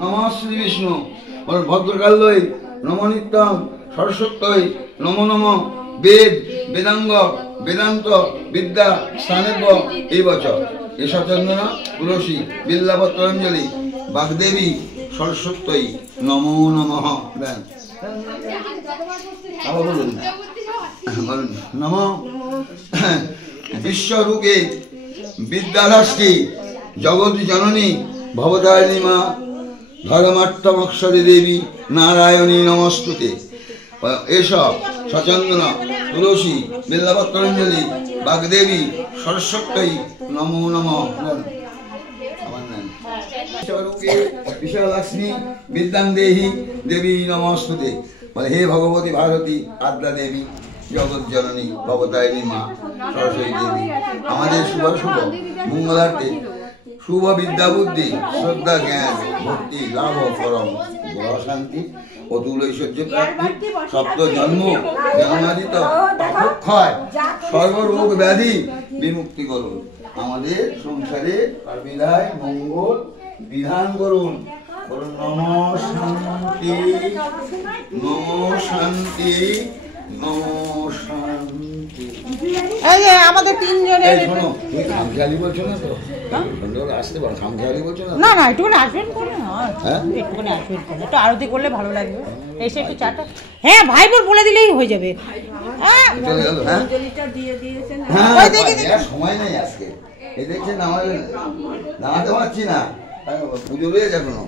নমঃ শ্রী বিষ্ণু ভদ্রকাল্যই নম নিত্যং সরস্বত্যই নমো নম বেদ বেদাঙ্গ বেদান্ত বিদ্যা স্থানেব্য এই বছর এষচন্দন তুলসী বিল্লাপত্রাঞ্জলি বাগদেবী সরস্বত্যই নমো নমঃ। দেন আবার বলুন বলুন নম বিশ্বরূপে বিদ্যাধাষ্টি জগৎ জননী ভবতারিণী মা ধর্মার্থমক্ষরী দেবী নারায়ণী নমস্তুতে। এসব সচন্দন তুলসী বিল্লাপত্রাঞ্জলি বাগদেবী সরস্বত্যই নমো নমঃ। বিশ্বলক্ষ্মী বিদ্যাং দেহি দেবী নমস্তুতে। বলে হে ভগবতী ভারতী আদ্যা দেবী জগৎ জননী ভবতারিণী মা সরস্বতী দেবী আমাদের শুভ শুভ মঙ্গলার্থে শুভ বিদ্যা বুদ্ধি শ্রদ্ধা জ্ঞান ভক্তি লাভ পরম শান্তি অতুল ঐশ্বর্য প্রাপ্তি সপ্ত জন্ম জন্মাদিত পাপক্ষয় সর্বরোগ ব্যাধি বিমুক্তি করুন। আমাদের সংসারে বিধায় মঙ্গল বিধান করুন। নমঃ শান্তি নমঃ শান্তি নমঃ শান্তি। এই যে আমাদের তিনজনের শোনো খামখেয়ালি বলছো না তো? আসতে পারো খামখেয়ালি বলছো না? না না একটুখানি আসবেন করে না একটুখানি আসবেন করে একটু আরতি করলে ভালো লাগবে। এসে একটু চাটা হ্যাঁ ভাই বোন বলে দিলেই হয়ে যাবে। হ্যাঁ সময় নেই আজকে এই দেখছেন আমাদের দাঁড়াতে পারছি না পুজো রয়েছে এখনো।